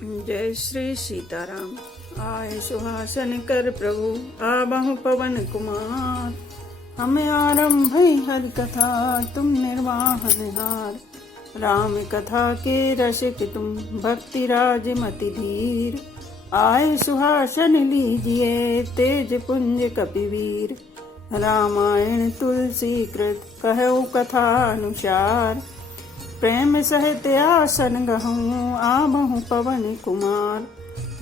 जय श्री सीताराम। आए सुहासन कर प्रभु आबहु पवन कुमार। हमें आरंभ हरि कथा तुम निर्वाहन हार। राम कथा के रसिक तुम भक्ति राज मति धीर। आए सुहासन लीजिए तेज पुंज कपिवीर। रामायण तुलसी कृत कहु कथा अनुसार। प्रेम सहित आसन गहूँ आबहु पवन कुमार।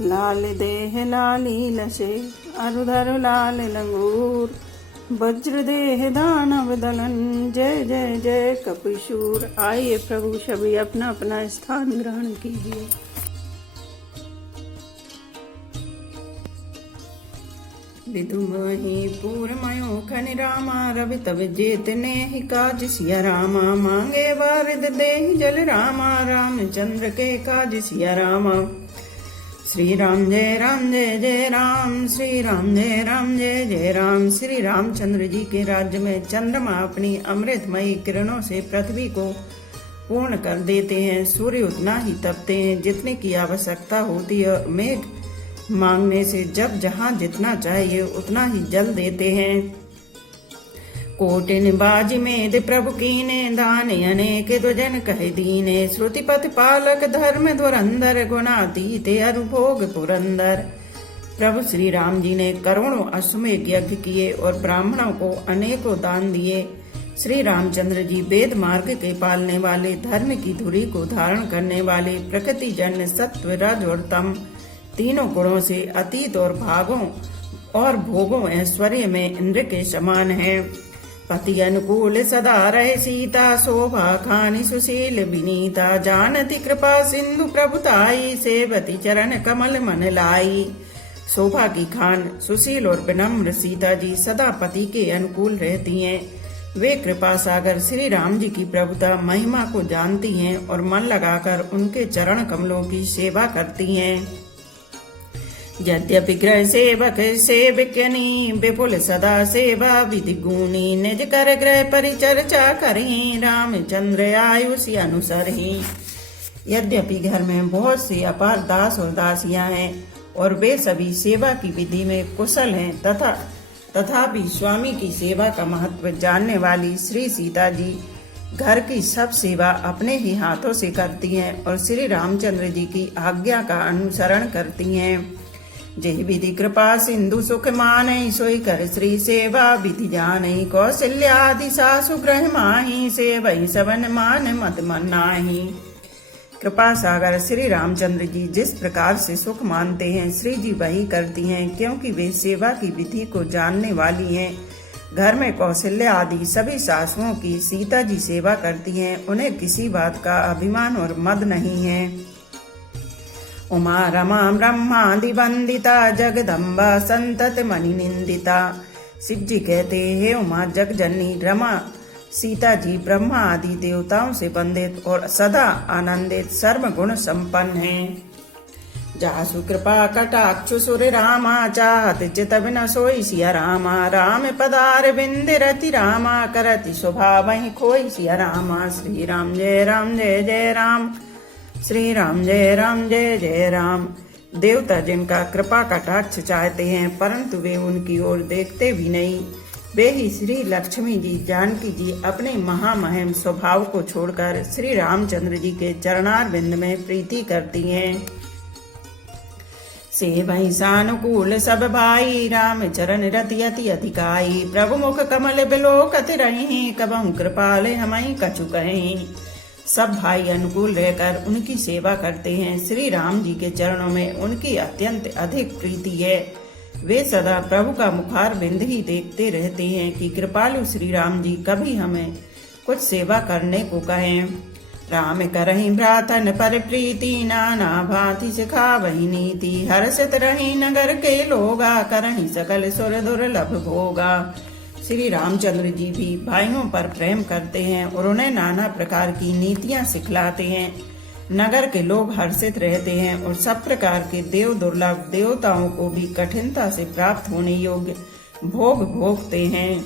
लाल देह लाली लसे अरुधर लाल लंगूर। वज्र देह दानव दलन जय जय जय कपिशूर। आइए प्रभु सभी अपना अपना स्थान ग्रहण कीजिए। विधुमहि पूरमयो खनि रामा रवि तब जेत नेहि काज सिया रामा। मांगे वारिद देहि जल रामा रामचंद्र के काज सिया रामा। श्री राम जय जय राम श्री राम जय जय राम। श्री रामचंद्र जी के राज्य में चंद्रमा अपनी अमृतमयी किरणों से पृथ्वी को पूर्ण कर देते हैं। सूर्य उतना ही तपते हैं जितने की आवश्यकता होती है। मेघ मांगने से जब जहाँ जितना चाहिए उतना ही जल देते हैं। कोटिन बाज में प्रभु कीने दान अनेक दुजन कह दीने। श्रुतिपथ पालक धर्म धुरंधर गुणातीत अरुभोग पुरंदर। प्रभु श्री राम जी ने करोड़ों अश्वमेध यज्ञ किए और ब्राह्मणों को अनेकों दान दिए। श्री रामचंद्र जी वेद मार्ग के पालने वाले, धर्म की धुरी को धारण करने वाले, प्रकृति जन्य सत्व रज और तम तीनों गुणों से अतीत और भागों और भोगों ऐश्वर्य में इंद्र के समान है। पति अनुकूल सदा रहे सीता शोभा खानी सुशील विनीता। जानती कृपा सिंधु प्रभुताई सेवती चरण कमल मन लाई। शोभा की खान सुशील और विनम्र सीता जी सदा पति के अनुकूल रहती हैं। वे कृपा सागर श्री राम जी की प्रभुता महिमा को जानती हैं और मन लगाकर उनके चरण कमलों की सेवा करती हैं। यद्यपि ग्रह सेवक सेवकनी विपुल सदा सेवा विधि गुणी। निज कर ग्रह परिचर्चा करें रामचंद्र आयुष अनुसार ही। यद्यपि घर में बहुत से अपार दास और दासियां हैं और वे सभी सेवा की विधि में कुशल हैं, तथापि स्वामी की सेवा का महत्व जानने वाली श्री सीता जी घर की सब सेवा अपने ही हाथों से करती हैं और श्री रामचंद्र जी की आज्ञा का अनुसरण करती हैं। जय विधि कृपा सिंधु सुख मानई सोई कर श्री सेवा विधि जानई। कौशल्यादि सासु ग्रह माही सेवई सबन मान मत मनाही। कृपा सागर श्री रामचंद्र जी जिस प्रकार से सुख मानते हैं श्री जी वही करती हैं, क्योंकि वे सेवा की विधि को जानने वाली हैं। घर में कौशल्या आदि सभी सासुओं की सीता जी सेवा करती हैं। उन्हें किसी बात का अभिमान और मद नहीं है। उमा रमा ब्रह्मादि वंदिता जगदम्बा संतत मणि निंदिता। शिव जी कहते हैं उमा जग जननी रमा सीता जी ब्रह्मा आदि देवताओं से वंदित और सदा आनंदित सर्व गुण संपन्न हैं। जासु कृपा कटाक्षु सुर रामा चाहत चित बिन सोई सिया रामा। राम पदार बिंद रति रामा करति स्वभाव खोई सिया रामा। श्री राम जय जय राम श्री राम जय जय राम। देवता जिनका कृपा कटाक्ष चाहते हैं परंतु वे उनकी ओर देखते भी नहीं, वे ही श्री लक्ष्मी जी जानकी जी अपने महामहिम स्वभाव को छोड़कर श्री रामचंद्र जी के चरणारविंद में प्रीति करती हैं। सेवहि सानुकूल सब भाई राम चरण रति अति अधिकाई। प्रभु मुख कमल बिलोकत रही कबहु कृपाले हमई कछु कहीं। सब भाई अनुकूल रहकर उनकी सेवा करते हैं। श्री राम जी के चरणों में उनकी अत्यंत अधिक प्रीति है। वे सदा प्रभु का मुखार बिंद ही देखते रहते हैं कि कृपालु श्री राम जी कभी हमें कुछ सेवा करने को कहें। राम करहि भ्रातन पर प्रीति नाना भांति सिखावहि नीति। हर्षित रही नगर के लोगा करहि सकल सुर दुर्लभ भोगा। श्री रामचंद्र जी भी भाइयों पर प्रेम करते हैं और उन्हें नाना प्रकार की नीतियां सिखलाते हैं। नगर के लोग हर्षित रहते हैं और सब प्रकार के देव दुर्लभ देवताओं को भी कठिनता से प्राप्त होने योग्य भोग भोगते हैं।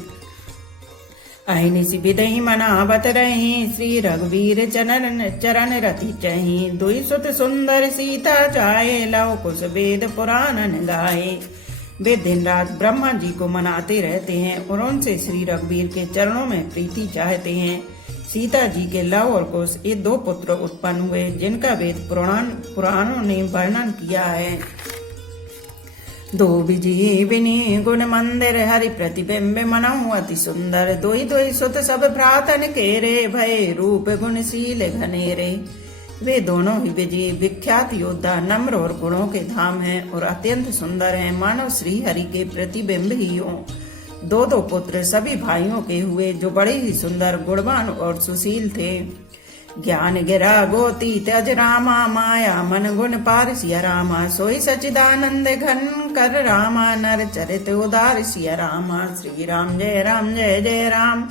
अहिनिसि विदहि मनावत रही, श्री रघुवीर चरण रति चही। दुई सुत सुंदर सीता जाए, लव कुश वेद पुराणन गाए। वे दिन रात ब्रह्मा जी को मनाते रहते हैं और उनसे श्री रघुवीर के चरणों में प्रीति चाहते हैं। सीता जी के लव और कुश ये दो पुत्र उत्पन्न हुए, जिनका वेद पुराणों ने वर्णन किया है। दो विजयी विनी गुण मंदिर, हरि प्रतिबिंब मनहु अति सुंदर। दोई दोई सुत सब भ्रातन केरे, भय रूप गुणशील घनेरे। वे दोनों ही विजयी विख्यात योद्धा, नम्र और गुणों के धाम हैं और अत्यंत सुंदर हैं, मानो श्री हरि के प्रतिबिंब ही हों। दो दो पुत्र सभी भाइयों के हुए, जो बड़े ही सुंदर, गुणवान और सुशील थे। ज्ञान गिरा गोती त्यज रामा, माया मन गुण पार सिया रामा। सोई सचिदानंद घन कर रामा, नर चरित उदार सिया रामा। श्री राम जय राम जय जय राम,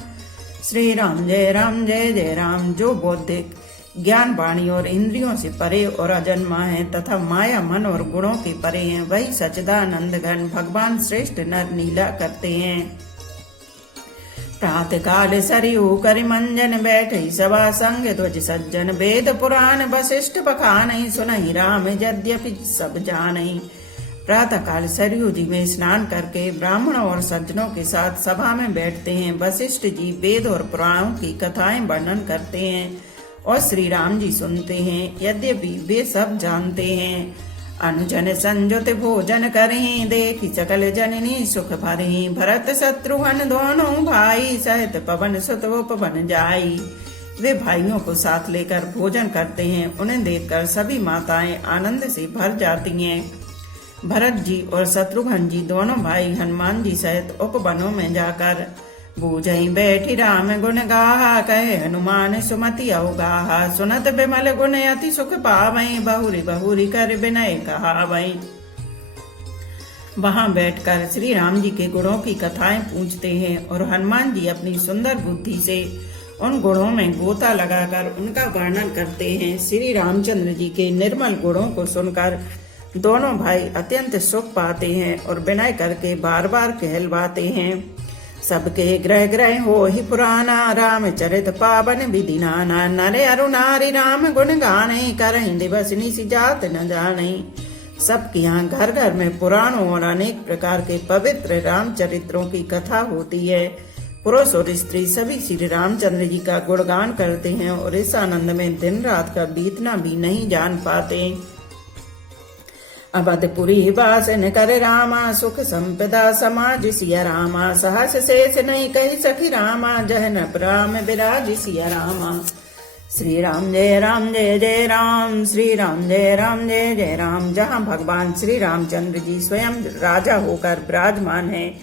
श्री राम जय राम जय जय राम। जो बौद्धिक ज्ञान वाणी और इंद्रियों से परे और अजन्मा है तथा माया मन और गुणों के परे हैं, वही सच्चिदानंद घन भगवान श्रेष्ठ नर लीला करते हैं। प्रातः काल सरयू करि मंजन, बैठई सभा संग ध्वज सज्जन। वेद पुराण वशिष्ठ बखानहि, सुनहि राम यद्यपि सब जानहि। प्रातः काल सरयू जी में स्नान करके ब्राह्मणों और सज्जनों के साथ सभा में बैठते हैं। वशिष्ठ जी वेद और पुराणों की कथाएं वर्णन करते हैं और श्री राम जी सुनते हैं, यद्यपि वे सब जानते हैं। अनुजन संजुत भोजन करहीं, देखि सकल जननी सुख भरहीं। भरत शत्रुघ्न दोनों भाई, सहित पवन सुत उपवन जाई। वे भाइयों को साथ लेकर भोजन करते हैं। उन्हें देखकर सभी माताएं आनंद से भर जाती हैं। भरत जी और शत्रुघ्न जी दोनों भाई हनुमान जी सहित उपवनों में जाकर बूझई बैठी राम गुण गाहा, कहे हनुमान सुमति अवगाहा। सुनत बिमल गुण अति सुख पावई, बहुरी बहुरी कर विनय कहावई। वहां बैठकर श्री राम जी के गुणों की कथाएं पूछते हैं और हनुमान जी अपनी सुंदर बुद्धि से उन गुणों में गोता लगाकर उनका वर्णन करते हैं। श्री रामचंद्र जी के निर्मल गुणों को सुनकर दोनों भाई अत्यंत सुख पाते हैं और विनय करके बार बार कहलवाते हैं। सबके ग्रह ग्रह हो ही पुराना, राम चरित पावन विधि नाना। नरे अरु नारी राम गुण गाने, करहीं दिवस निशि जात न जाने। सबके यहाँ घर घर में पुराणों और अनेक प्रकार के पवित्र रामचरित्रों की कथा होती है। पुरुष और स्त्री सभी श्री रामचंद्र जी का गुणगान करते हैं और इस आनंद में दिन रात का बीतना भी नहीं जान पाते। अवधपुरी वासन कर रामा, सुख संपदा समाज सिया रामा। सहस शेष नहीं कही सखी रामा, जहन राम विराज सिया रामा। श्री राम जय राम जय जय राम, श्री राम जय राम जय जय राम। जहाँ भगवान श्री रामचंद्र जी स्वयं राजा होकर विराजमान है,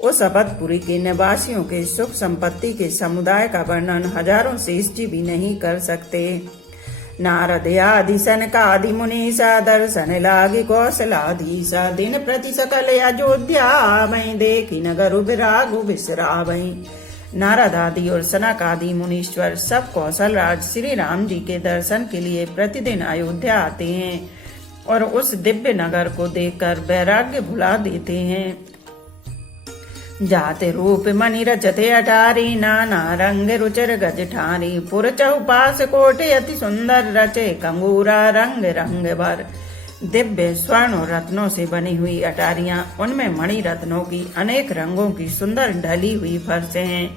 उस अवधपुरी के निवासियों के सुख संपत्ति के समुदाय का वर्णन हजारों श्रेष्ठ जी भी नहीं कर सकते। नारद आदि सनकादि मुनीसा, दर्शन लागी कौशलाधीसा। दिन प्रति सकल अयोध्या वहीं, देखी नगर विरागु बिसरावहीं। नारद आदि और सनक आदि मुनीश्वर सब कौशल राज श्री राम जी के दर्शन के लिए प्रतिदिन अयोध्या आते हैं और उस दिव्य नगर को देखकर वैराग्य भुला देते हैं। जाते रूप मणि रचते अटारी, नाना रंग रुचिर गज ठारी। पुर चौपास कोटे अति सुंदर, रचे कंगूरा रंग रंग भर। दिव्य स्वर्ण और रत्नों से बनी हुई अटारियां, उनमें मणि रत्नों की अनेक रंगों की सुंदर ढली हुई फर्शें हैं।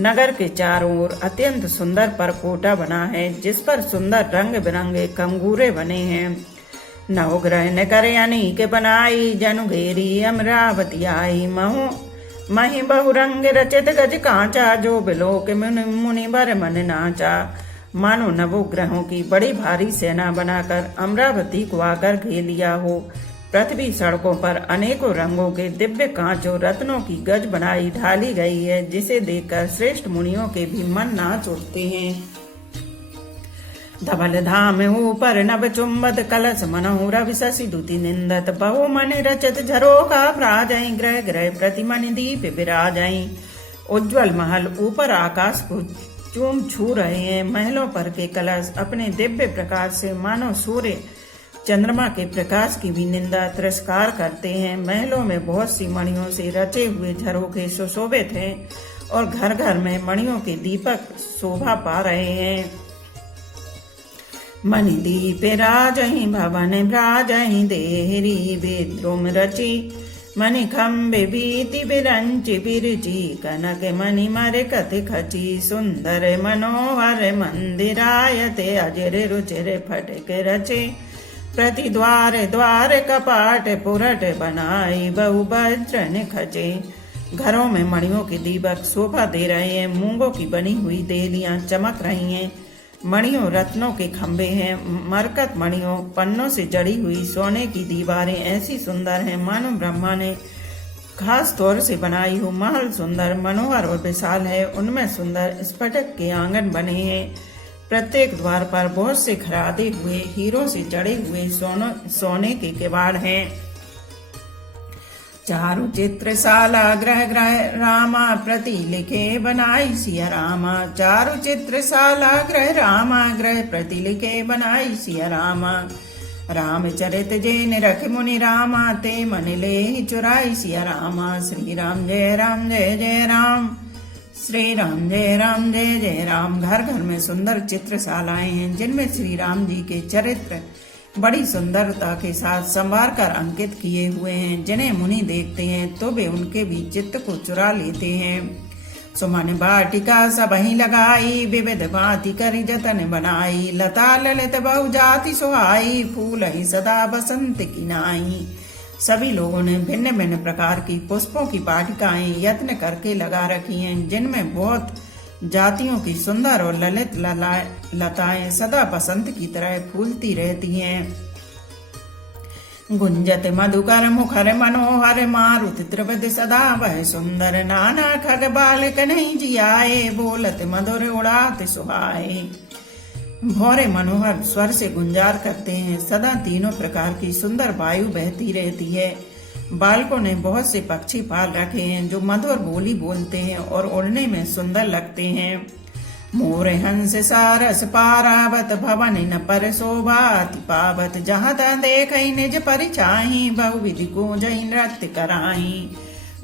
नगर के चारों ओर अत्यंत सुंदर परकोटा बना है, जिस पर सुंदर रंग बिरंगे कंगूरे बने हैं। नवग्रह न करे अनेक बनाई, जनु घेरी अमरावती आई। मही बहुरंग रचित गज कांचा, जो बिलोक मुनि बर मन नाचा। मानो नवोग्रहों की बड़ी भारी सेना बनाकर अमरावती को आकर घेर लिया हो। पृथ्वी सड़कों पर अनेकों रंगों के दिव्य कांचों रत्नों की गज बनाई ढाली गई है, जिसे देखकर श्रेष्ठ मुनियों के भी मन नाच उठते हैं। धवल धाम ऊपर नभ चुंबत, कलश मनहु रवि शशि दुति निंदत। बहु मन रचत झरोखा भ्राजई, ग्रह ग्रह प्रतिमन दीप विराजई। उज्ज्वल महल ऊपर आकाश को चूम छू रहे हैं। महलों पर के कलश अपने दिव्य प्रकाश से मानो सूर्य चंद्रमा के प्रकाश की भी निंदा तिरस्कार करते हैं। महलों में बहुत सी मणियों से रचे हुए झरोखे सुशोभित हैं और घर घर में मणियों के दीपक शोभा पा रहे हैं। मणि दीप राजहि भवन भ्राजहि देहरी विद्रुम रचि मणि खम्बे भीति बिरंचि बिरचि कनक मणि मर कथि खचि सुंदर मनोहर मंदिरायते अजर रुचिर फटक रचे प्रति द्वार द्वार कपाट पुरट बनाई बहु वज्रन खचे। घरों में मणियों के दीपक शोभा दे रहे हैं। मूंगों की बनी हुई देहलियां चमक रही हैं। मणियों रत्नों के खंभे हैं। मरकत मणियों पन्नों से जड़ी हुई सोने की दीवारें ऐसी सुंदर हैं मानो ब्रह्मा ने खास तौर से बनाई हो। महल सुंदर मनोहर और विशाल है। उनमें सुंदर स्फटिक के आंगन बने हैं। प्रत्येक द्वार पर बहुत से खरादे हुए हीरों से जड़े हुए सोने के किवाड़ हैं। चारु चित्रशाला ग्रह ग्रह रामा प्रति लिखे बनाई सिया रामा। चारु चित्रशाला ग्रह रामा ग्रह प्रति लिखे बनाई सिया रामा। रामचरित जैन रख मुनि रामा ते मन ले चुराई सिया रामा। श्री राम जय राम जय जय राम। श्री राम जय राम जय जय राम। घर घर में सुंदर चित्रशालाएं हैं जिनमें श्री राम जी के चरित्र बड़ी सुंदरता के साथ संवार कर अंकित किए हुए हैं, जिन्हें मुनि देखते हैं तो वे उनके भी चित्त को चुरा लेते हैं। सुमन वाटिका सबहि लगाई विविध भांति करि जतन बनाई। लता ललित बहु जाति सुहाई फूल ही सदा बसंत की नाई। सभी लोगों ने भिन्न भिन्न प्रकार की पुष्पों की वाटिकाएं यत्न करके लगा रखी हैं, जिनमें बहुत जातियों की सुंदर और ललित लताएं सदा बसंत की तरह फूलती रहती हैं। गुंजत मधुकर मुखर मनोहर मारुत त्रिपद सदा वह सुंदर। नाना खग बालक नहीं जियाए बोलत मधुर उड़ात सुहाए। भौरे मनोहर स्वर से गुंजार करते हैं। सदा तीनों प्रकार की सुंदर वायु बहती रहती है। बालकों ने बहुत से पक्षी पाल रखे हैं जो मधुर बोली बोलते हैं और उड़ने में सुंदर लगते हैं। मोर हंस सारस पारावत भवन न पर शोभाति पावत। जहाँ तहाँ देखई निज परिछाई बहुविधि को जई नृत्य कराई।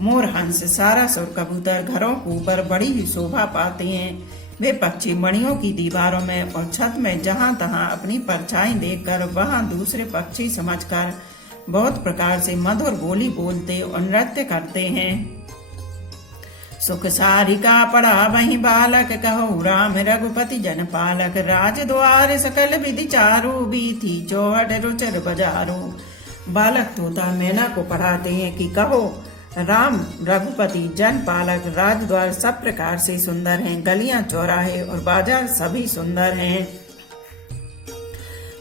मोर हंस सारस और कबूतर घरों के ऊपर बड़ी ही शोभा पाते हैं। वे पक्षी मणियों की दीवारों में और छत में जहाँ तहाँ अपनी परछाई देखकर वहाँ दूसरे पक्षी समझकर बहुत प्रकार से मधुर बोली बोलते और नृत्य करते हैं। सुख सारिका पड़ा वही बालक कहो राम रघुपति जन पालक। राज द्वार सकल विधि चारु बीथी चौहट रुचर बजारो। बालक तोता मैना को पढ़ाते हैं कि कहो राम रघुपति जन पालक। राजद्वार सब प्रकार से सुंदर हैं। गलियां चौराहे और बाजार सभी सुंदर हैं।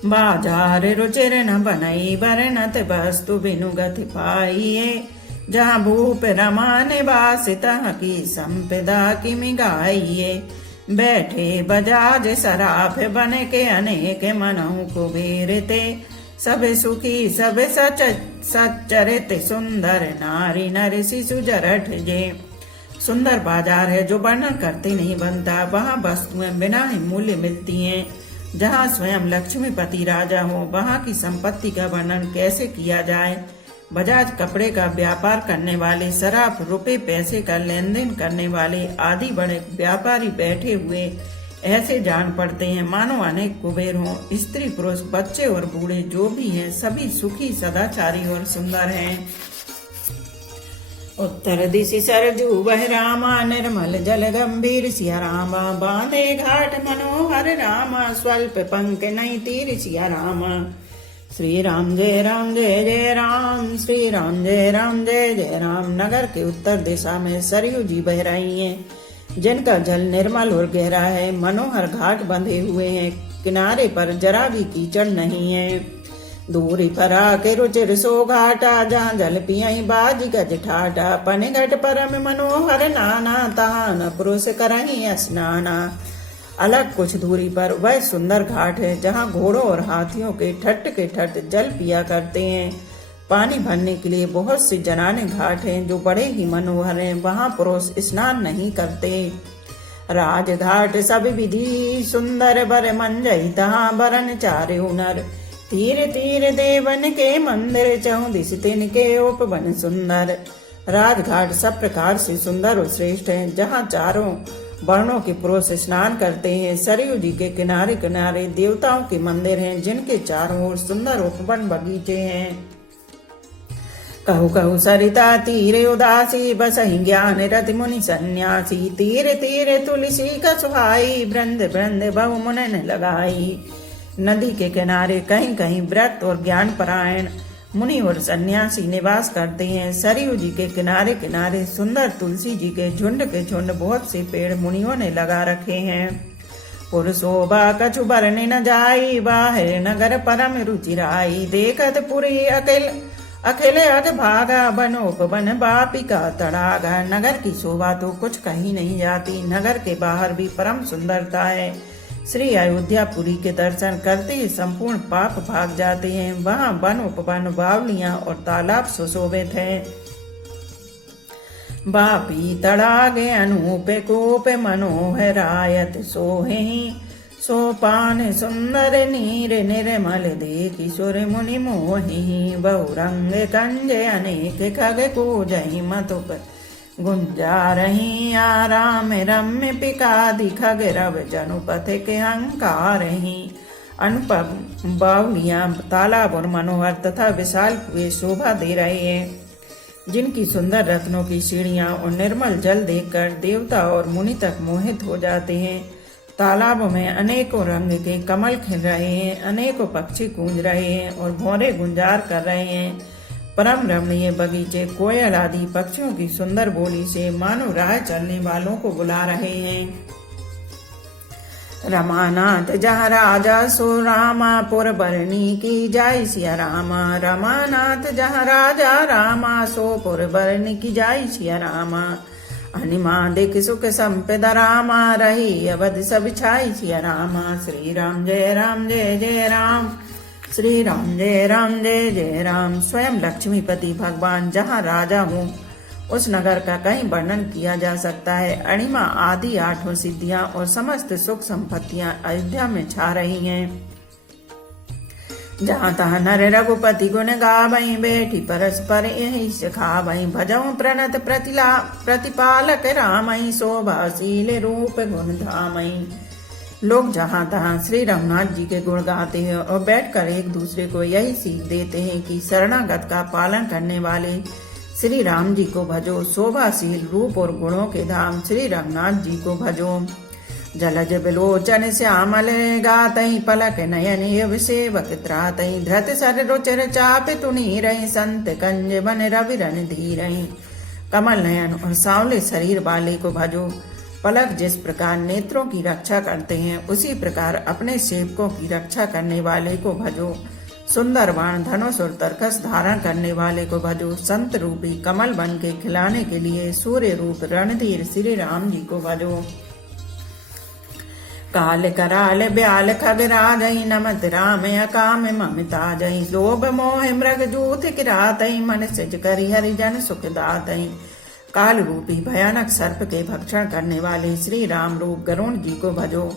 बाजार रुचिर न बनई बरनत वस्तु बिनु गति पाइये। जहाँ भूप रमा निवास तहाँ की संपदा की मिगाइये। बैठे बजाज सराफ बन के अनेक मनहु कुबेरते। सब सुखी सब सच्चरित सुंदर नारी नर शिशु जरठ जे। सुंदर बाजार है जो वर्णन करते नहीं बनता। वहाँ वस्तुएं बिना ही मूल्य मिलती हैं। जहाँ स्वयं लक्ष्मीपति राजा हो वहाँ की संपत्ति का वर्णन कैसे किया जाए। बजाज कपड़े का व्यापार करने वाले, सराफ रुपए पैसे का लेन देन करने वाले आदि बड़े व्यापारी बैठे हुए ऐसे जान पड़ते हैं मानो अनेक कुबेर हों। स्त्री पुरुष बच्चे और बूढ़े जो भी हैं सभी सुखी सदाचारी और सुंदर हैं। उत्तर दिशि सरजू वह रामा निर्मल जल गंभीर सिया रामा। बांधे घाट मनोहर रामा स्वल्प पंख नहीं तीर सिया रामा। श्री राम जय राम जय जय राम। श्री राम जय राम जय जय राम। नगर के उत्तर दिशा में सरयू जी बह रही हैं जिनका जल निर्मल और गहरा है। मनोहर घाट बंधे हुए हैं। किनारे पर जरा भी कीचड़ नहीं है। दूरी पर आके रुचिर सो घाटा जहाँ जल पियई बाज गज ठाटा। पन घट परम मनोहर नाना तहाँ न पुरुष करही स्नाना। अलग कुछ दूरी पर वह सुंदर घाट है जहाँ घोड़ों और हाथियों के ठट जल पिया करते हैं। पानी भरने के लिए बहुत से जनाने घाट हैं जो बड़े ही मनोहर हैं। वहाँ पुरुष स्नान नहीं करते। राजघाट सब विधि सुंदर बर मंजई तहाँ बरन चारे हुनर। तीर तीर देवन के मंदिर चहुं दिश तिनके उपवन सुंदर। राजघाट सब प्रकार से सुंदर और श्रेष्ठ है, जहाँ चारों वर्णों के पुरुष स्नान करते हैं। सरयू जी के किनारे किनारे देवताओं के मंदिर हैं, जिनके चारों ओर सुंदर उपवन बगीचे हैं। कहु कहु सरिता तीरे उदासी, बसहि ज्ञान रति मुनि सन्यासी। तीरे तीरे तुलसी का सुहाई, वृंद वृंद बहु मुनन लगाई। नदी के किनारे कहीं कहीं व्रत और ज्ञान परायण मुनि और सन्यासी निवास करते हैं। सरयू जी के किनारे किनारे सुंदर तुलसी जी के झुंड बहुत से पेड़ मुनियों ने लगा रखे हैं। पुरशोभा कछु बरने न जाई, बाहर नगर परम रुचिराई। देखत पुरी अकेले अग भागा, बनोपवन बापी का तड़ागा। नगर की शोभा तो कुछ कहीं नहीं जाती, नगर के बाहर भी परम सुंदरता है। श्री अयोध्यापुरी के दर्शन करते ही संपूर्ण पाप भाग जाते हैं। वहाँ वन उपवन बावलियां और तालाब सुशोभित हैं। बापी तड़ागे अनूप कोप मनोहरायत सोहे। सोपान सुंदर नीर निर्मल देखी सुर मुनि मोहि। बहुरंग कंजे अनेक खग कूजहि मतुप गुंजा रही। आराम रम्य पिकादि खग रव जनुपथ के अहंकार ही। अनुपम बावलियां तालाब और मनोहर तथा विशाल कुएं शोभा दे रहे हैं, जिनकी सुंदर रत्नों की सीढ़ियां और निर्मल जल देखकर देवता और मुनि तक मोहित हो जाते हैं। तालाबों में अनेकों रंग के कमल खिल रहे हैं, अनेकों पक्षी गूंज रहे हैं और भौरे गुंजार कर रहे हैं। परम रमणीय बगीचे कोयल आदि पक्षियों की सुंदर बोली से मानो राह चलने वालों को बुला रहे हैं। रमानाथ जहाँ राजा सो रामा, पुरबरनी की जाय सिया रामा। रमानाथ जहाँ राजा रामा, सो पुरबरनी की जाय सिया रामा। अनिमा देख सुख संपदा रामा, रही अवध सब छाई सिया रामा। श्री राम जय जय राम, श्री राम जय जय राम। स्वयं लक्ष्मीपति भगवान जहाँ राजा हो, उस नगर का कहीं वर्णन किया जा सकता है। अणिमा आदि आठों सिद्धियां और समस्त सुख संपत्तियां अयोध्या में छा रही हैं। जहाँ तहाँ नर रघुपति गुण गावई, बैठी परस्पर यही सिखावई। भजऊ प्रणत प्रतिपालक रामई, शोभाशील रूप गुण धामई। लोग जहाँ तहाँ श्री रघुनाथ जी के गुण गाते हैं और बैठकर एक दूसरे को यही सीख देते हैं कि शरणागत का पालन करने वाले श्री राम जी को भजो। शोभाशील रूप और गुणों के धाम श्री रघुनाथ जी को भजो। जलज बिलोचन श्यामल गातई, पलक नयन यव सेवक त्रातई। धृत सर रुचिर चाप तुनी रही, संत कंज बन रवि रण धीरई। कमल नयन और सांवले शरीर वाले को भजो। पलक जिस प्रकार नेत्रों की रक्षा करते हैं, उसी प्रकार अपने सेवकों की रक्षा करने वाले को भजो। सुंदर बाण धनुष और तरकस धारण करने वाले को भजो। संत रूपी कमल बन के खिलाने के लिए सूर्य रूप रणधीर श्री राम जी को भजो। काल कराल ब्याल खग राजई, नमत राम अकाम ममता जई। लोभ मोह मृग जूथ किरातई, मन सिज करि हरिजन सुख दातई। काल रूपी भयानक सर्प के भक्षण करने वाले श्री राम रूप गरुण जी को भजो।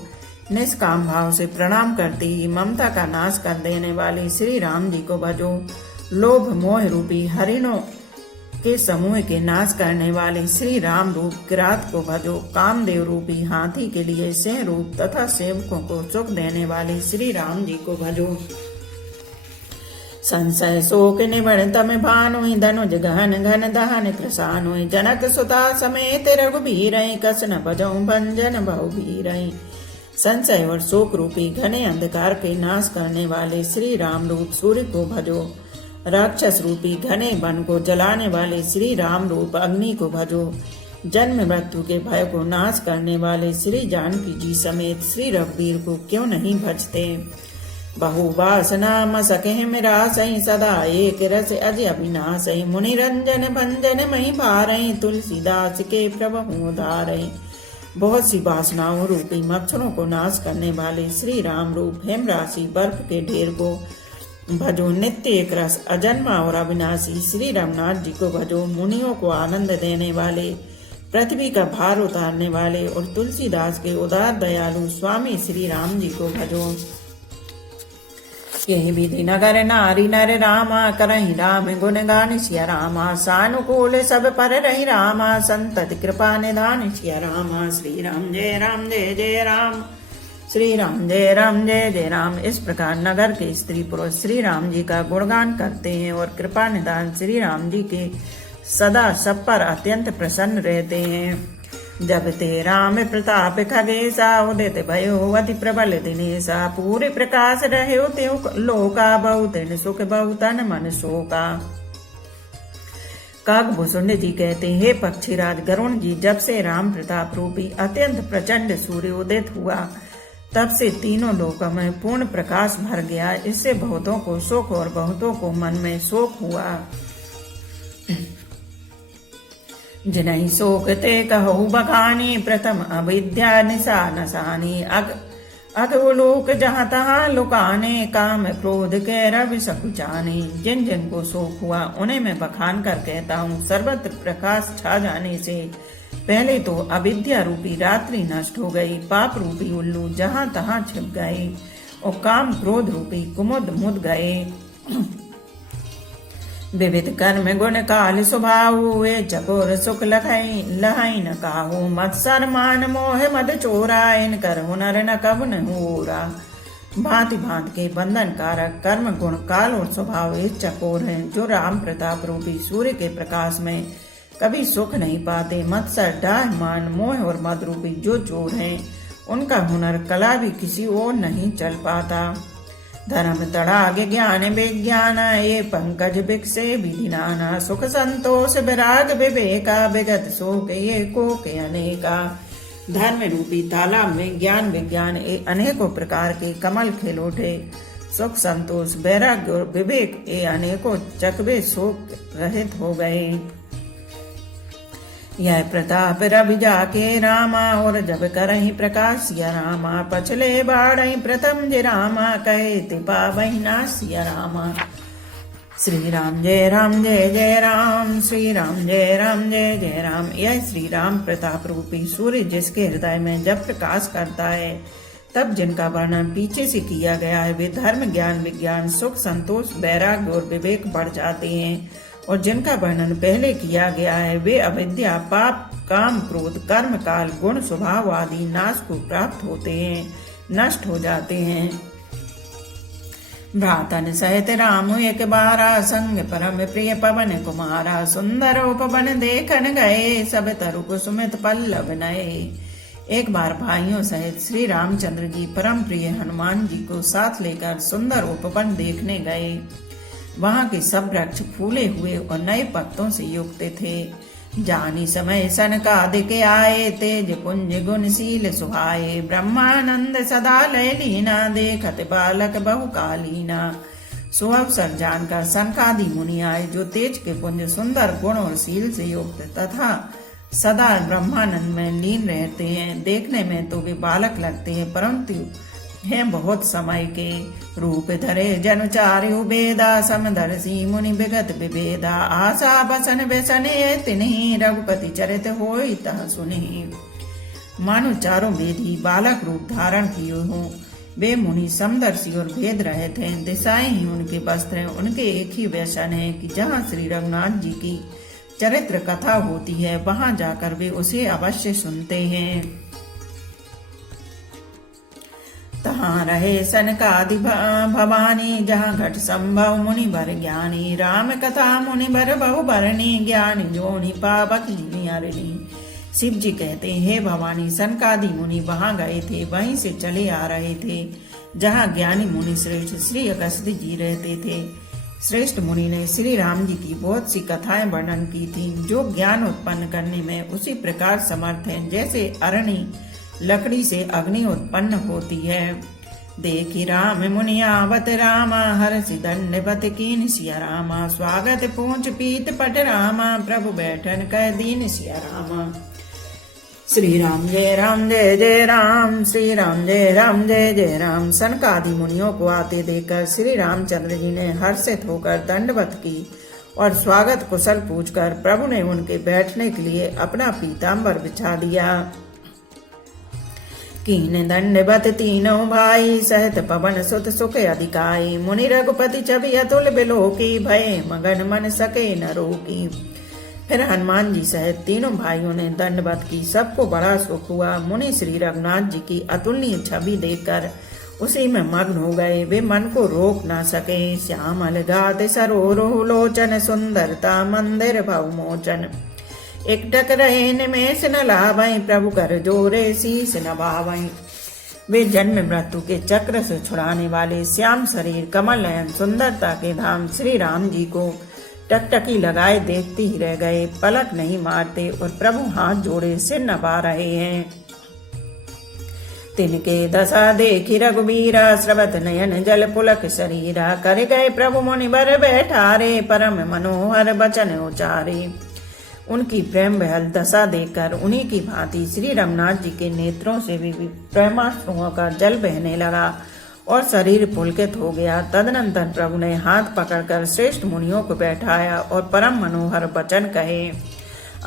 निष्काम भाव से प्रणाम करते ही ममता का नाश कर देने वाले श्री राम जी को भजो। लोभ मोह रूपी हरिणों के समूह के नाश करने वाले श्री राम रूप किरात को भजो। कामदेव रूपी हाथी के लिए सिंह रूप तथा सेवकों को सुख देने वाले श्री राम जी को भजो। संशय शोक निबण तम भानुई, धनुज गहन घन दहन कृसानुई। जनक सुता समेत रघुबीरई, कस न भजऊ भंजन बहुबीरई। संशय और शोक रूपी घने अंधकार के नाश करने वाले श्री राम रूप सूर्य को भजो। राक्षस रूपी घने वन को जलाने वाले श्री राम रूप अग्नि को भजो। जन्म मृत्यु के भय को नाश करने वाले श्री जानकी जी समेत श्री रघुवीर को क्यों नहीं भजते। बहुवासना मसके मेरा सही, सदा एक रस अज अविनाशई। मुनि रंजन भंजन मही भारई, तुलसीदास के प्रभु उधारई। बहुत सी वासनाओं रूपी मच्छरों को नाश करने वाले श्री राम रूप हेम राशि बर्फ के ढेर को भजो। नित्य एक रस अजन्मा और अविनाशी श्री रघुनाथ जी को भजो। मुनियों को आनंद देने वाले, पृथ्वी का भार उतारने वाले और तुलसीदास के उदार दयालु स्वामी श्री राम जी को भजो। यही विधि नगर नारी नर रामा करहि राम गुण गान सिया रामा सानुकूल सब पर रही रामा संतति कृपा निधान सिया रामा। श्री राम जय जय राम, श्री राम जय राम। इस प्रकार नगर के स्त्री पुरुष श्री राम जी का गुणगान करते हैं और कृपा निधान श्री राम जी के सदा सब पर अत्यंत प्रसन्न रहते हैं। जब ते राम प्रताप खगेसा उदित भयो अति प्रबल दिनेसा पूरे प्रकाश रहे त्यों लोका बहुत सुख बहुतन मन शोका। काकभूषुंड जी कहते हैं, हे पक्षीराज गरुण जी, जब से राम प्रताप रूपी अत्यंत प्रचंड सूर्य उदित हुआ तब से तीनों लोकों में पूर्ण प्रकाश भर गया। इससे बहुतों को सुख और बहुतों को मन में शोक हुआ। जिनहि शोक ते कहु बखानी प्रथम अविद्या निशा नसानी। अग लोक जहाँ तहाँ लुकाने काम क्रोध के रवि सकुचाने। जिन जिन को शोक हुआ उन्हें मैं बखान कर कहता हूँ, सर्वत्र प्रकाश छा जाने से पहले तो अविद्या रूपी रात्रि नष्ट हो गई, पाप रूपी उल्लू जहाँ तहाँ छिप गए और काम क्रोध रूपी कुमुद मुद गए। विविध कर्म गुण काल स्वभाव वे चकोर सुख लहई न काहू। मत्सर मान मोह मद चोरा इन कर हुनर न कब न होरा। भांति भांति के बंधन कारक कर्म गुण काल और स्वभाव ये चकोर हैं जो राम प्रताप रूपी सूर्य के प्रकाश में कभी सुख नहीं पाते। मत्सर डाह मान मोह और मद रूपी जो चोर हैं उनका हुनर कला भी किसी और नहीं चल पाता। धर्म तड़ाग ज्ञान विज्ञान ये पंकज बिकसे विधि नाना। सुख संतोष विराग विवेका विगत शोक ये कोक अनेका। धर्म रूपी तालाब में ज्ञान विज्ञान ये अनेकों प्रकार के कमल खिल उठे। सुख संतोष वैराग्य और विवेक ये अनेकों चकवे शोक रहित हो गए। यह प्रताप रवि जाके रामा और जब करहि प्रकाश सिया रामा। पछले बाढ़ प्रथम जे रामा कहे तिपा बहिना सिया रामा। श्री राम जय जय राम, श्री राम जय जय राम। यह श्री राम प्रताप रूपी सूर्य जिसके हृदय में जब प्रकाश करता है तब जिनका वर्णन पीछे से किया गया है वे धर्म ज्ञान विज्ञान सुख संतोष वैराग्य और विवेक बढ़ जाते हैं। और जिनका वर्णन पहले किया गया है वे अविद्या पाप काम क्रोध कर्म काल गुण स्वभाव आदि नाश को प्राप्त होते हैं, नष्ट हो जाते हैं। भ्रातन सहित राम एक बारा संग परम प्रिय पवन कुमारा। सुंदर उपवन देखन गए सब तरु कुसुमित पल्लव नए। एक बार भाइयों सहित श्री रामचंद्र जी परम प्रिय हनुमान जी को साथ लेकर सुंदर उपवन देखने गए। वहां के सब वृक्ष फूले हुए और नए पत्तों से युक्त थे। जानी समय सनकादिक आए तेज पुंज गुणशील सुहाए। ब्रह्मानंद सदा लय लीना देखत बालक बहुकालीना। सो अवसर जानकर सनकादि मुनि आए जो तेज के पुंज सुंदर गुण और शील से युक्त तथा सदा ब्रह्मानंद में लीन रहते हैं। देखने में तो वे बालक लगते हैं परंतु हैं बहुत समय के। रूप धरे जन चारु बेदा समदर्शी मुनि विगत विभेदा। आशा बसन व्यसने तिन्हि रघुपति चरित होई तह सुनि। मानो चारों वेदी बालक रूप धारण किए हों। वे मुनि समदर्शी और भेद रहित हैं। दिशाएं ही उनके वस्त्र हैं। उनके एक ही व्यसन है कि जहाँ श्री रघुनाथ जी की चरित्र कथा होती है वहां जाकर वे उसे अवश्य सुनते हैं। तहाँ रहे सनकादि भवानी जहाँ घट संभव मुनि बर ज्ञानी। राम कथा मुनि बर बहु बरनी ज्ञानी जोनि पावक अरणी। शिव जी कहते हैं, हे भवानी सनकादि मुनि वहां गए थे, वहीं से चले आ रहे थे जहाँ ज्ञानी मुनि श्रेष्ठ श्री अगस्त्य जी रहते थे। श्रेष्ठ मुनि ने श्री राम जी की बहुत सी कथाएं वर्णन की थी जो ज्ञान उत्पन्न करने में उसी प्रकार समर्थ हैं जैसे अरणी लकड़ी से अग्नि उत्पन्न होती है। देखी राम मुनि आवत रामा हर्षि दंडवत कीन सिया रामा। स्वागत पूंछ पीत पट रामा प्रभु बैठन कह दीन सिया रामा। श्री राम जय जय राम, श्री राम जय जय राम। सनकादि मुनियों को आते देखकर श्री रामचंद्र जी ने हर्षित होकर दंडवत की और स्वागत कुशल पूछकर प्रभु ने उनके बैठने के लिए अपना पीताम्बर बिछा दिया। कीन दंडवत तीनों भाई, सहत पवन सुत सुख अधिकाई। मुनि रघुपति छवि अतुल बिलोकी, भय मगन मन सके न रोकी। फिर हनुमान जी सहित तीनों भाइयों ने दंडवत की। सबको बड़ा सुख हुआ। मुनि श्री रघुनाथ जी की अतुलनीय छवि देखकर उसी में मग्न हो गए। वे मन को रोक न सके। श्यामल गात सरोरुह लोचन, सुंदरता मंदिर भव मोचन। एकटक रहे निमेष न लावै, प्रभु कर जोरे शीस नभावै। वे जन्म मृत्यु के चक्र से छुड़ाने वाले श्याम शरीर, कमल नयन, सुंदरता के धाम श्री राम जी को टकटकी लगाए देखते ही रह गए। पलक नहीं मारते और प्रभु हाथ जोड़े सिर नभा रहे हैं। तिनके दशा देखी रघुबीरा, स्रवत नयन जल पुलक शरीरा। कर गए प्रभु मुनि बर बैठारे, परम मनोहर बचन उचारे। उनकी प्रेम बहल दशा देखकर उन्हीं की भांति श्री रघुनाथ जी के नेत्रों से भी प्रेमाश्रुओं का जल बहने लगा और शरीर पुलकित हो गया। तदनंतर प्रभु ने हाथ पकड़कर श्रेष्ठ मुनियों को बैठाया और परम मनोहर वचन कहे।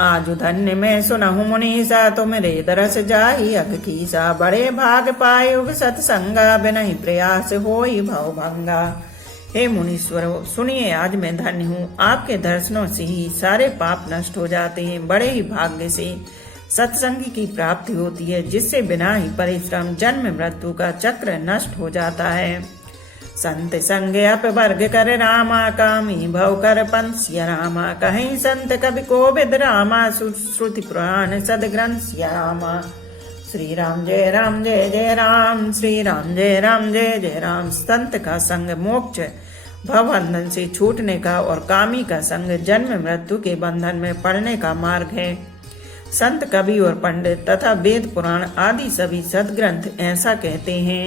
आज धन्य मैं सुनहु मुनीसा, तुमरे दरस जाहि अघ कीसा। बड़े भाग पाए सत्संगा, बिनहि प्रयास होई भव भंगा। हे मुनीश्वरों, सुनिए, आज मैं धन्य हूँ। आपके दर्शनों से ही सारे पाप नष्ट हो जाते हैं। बड़े ही भाग्य से सत्संग की प्राप्ति होती है, जिससे बिना ही परिश्रम जन्म मृत्यु का चक्र नष्ट हो जाता है। संत संग अपवर्ग कर रामा, कामी भव कर पंस्य रामा। कहीं संत कवि कोविद रामा, श्रुति पुराण सदग्रंथ सिया रामा। श्री राम जय राम जय जय राम, श्री राम जय राम जय जय राम। संत का संग मोक्ष भवबंधन से छूटने का और कामी का संग जन्म मृत्यु के बंधन में पड़ने का मार्ग है। संत कवि और पंडित तथा वेद पुराण आदि सभी सदग्रंथ ऐसा कहते हैं।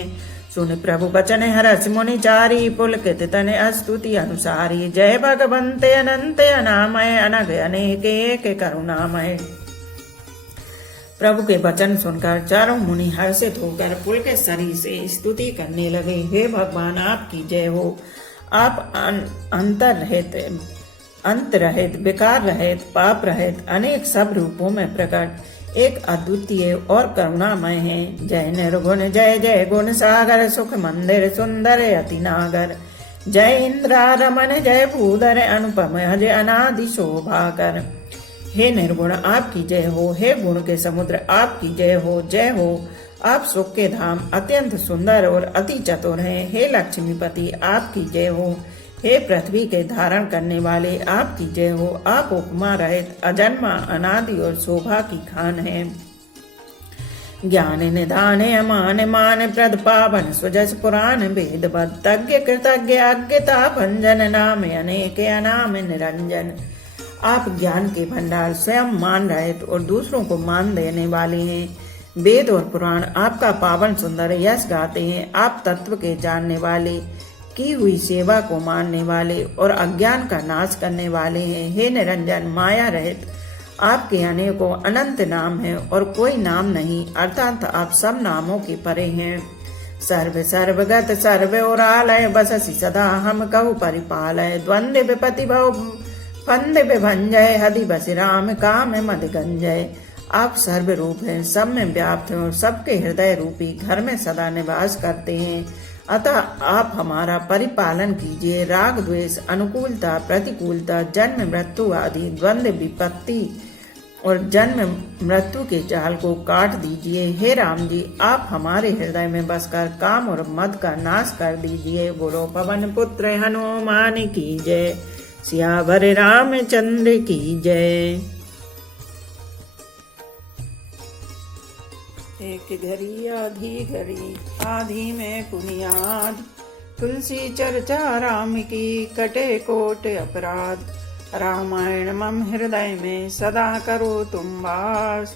सुन प्रभु बचन हरस मुनि चारी, पुलकित तन स्तुति अनुसारी। जय भगवंते अनंत अनामय, अनघ अनेक एक करुणामय। प्रभु के वचन सुनकर चारों मुनि हर्षित होकर पुलकित शरीर से स्तुति करने लगे। हे भगवान, आपकी जय हो। आप अंत रहित, विकार रहित, पाप रहित, अनेक सब रूपों में प्रकट, एक अद्वितीय और करुणामय है। जय निर्गुण जय जय गुण सागर, सुख मंदिर सुंदर अति नागर। जय इंद्रा रमन जय भूधर, अनुपम हज अनादि शोभाकर। हे निर्गुण, आपकी जय हो। हे गुण के समुद्र, आपकी जय हो। जय हो। आप सुख के धाम, अत्यंत सुंदर और अति चतुर हैं। हे लक्ष्मीपति, आपकी जय हो। हे पृथ्वी के धारण करने वाले, आपकी जय हो। आप उपमा रहित, अजन्मा, अनादि और शोभा की खान है। ज्ञान निधान अमान मान, प्रद पावन सुजस पुराण वेद बद। तज्ञ कृतज्ञ अज्ञता भंजन, नाम अनेक अनाम निरंजन। आप ज्ञान के भंडार, स्वयं मान रहित और दूसरों को मान देने वाले हैं। वेद और पुराण आपका पावन सुंदर यश गाते हैं। आप तत्व के जानने वाले, की हुई सेवा को मानने वाले और अज्ञान का नाश करने वाले हैं। हे निरंजन, माया रहित, आपके अनेकों अनंत नाम हैं और कोई नाम नहीं, अर्थात आप सब नामों के परे हैं। सर्व सर्वगत सर्व ओरालय, बससी सदा हम कहु परिपालय। द्वंद्व विपति भव फंद विभंजय, हदि बस राम काम मद गंजय। आप सर्वरूप हैं, सब में व्याप्त हैं और सबके हृदय रूपी घर में सदा निवास करते हैं। अतः आप हमारा परिपालन कीजिए। राग द्वेष, अनुकूलता प्रतिकूलता, जन्म मृत्यु आदि द्वंद्व विपत्ति और जन्म मृत्यु के जाल को काट दीजिए। हे राम जी, आप हमारे हृदय में बसकर काम और मद का नाश कर दीजिए। बोलो पवन पुत्र हनुमान की जय, सियावर रामचंद्र की जय। एक घड़ी आधी में पुनियाद, तुलसी चर्चा राम की कटे कोट अपराध। रामायण मम हृदय में सदा करो तुम वास।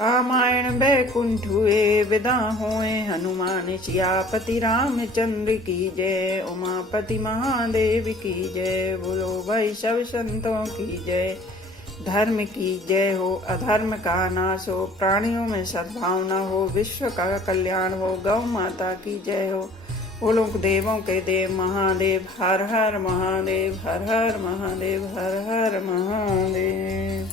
रामायण बैकुंठ हुए विदा होए हनुमान। सियापति रामचंद्र की जय, उमापति महादेव की जय। बोलो भाई सब संतों की जय। धर्म की जय हो, अधर्म का नाश हो, प्राणियों में सद्भावना हो, विश्व का कल्याण हो। गौ माता की जय हो। बोलो देवों के देव महादेव, हर हर महादेव, हर हर महादेव, हर हर महादेव।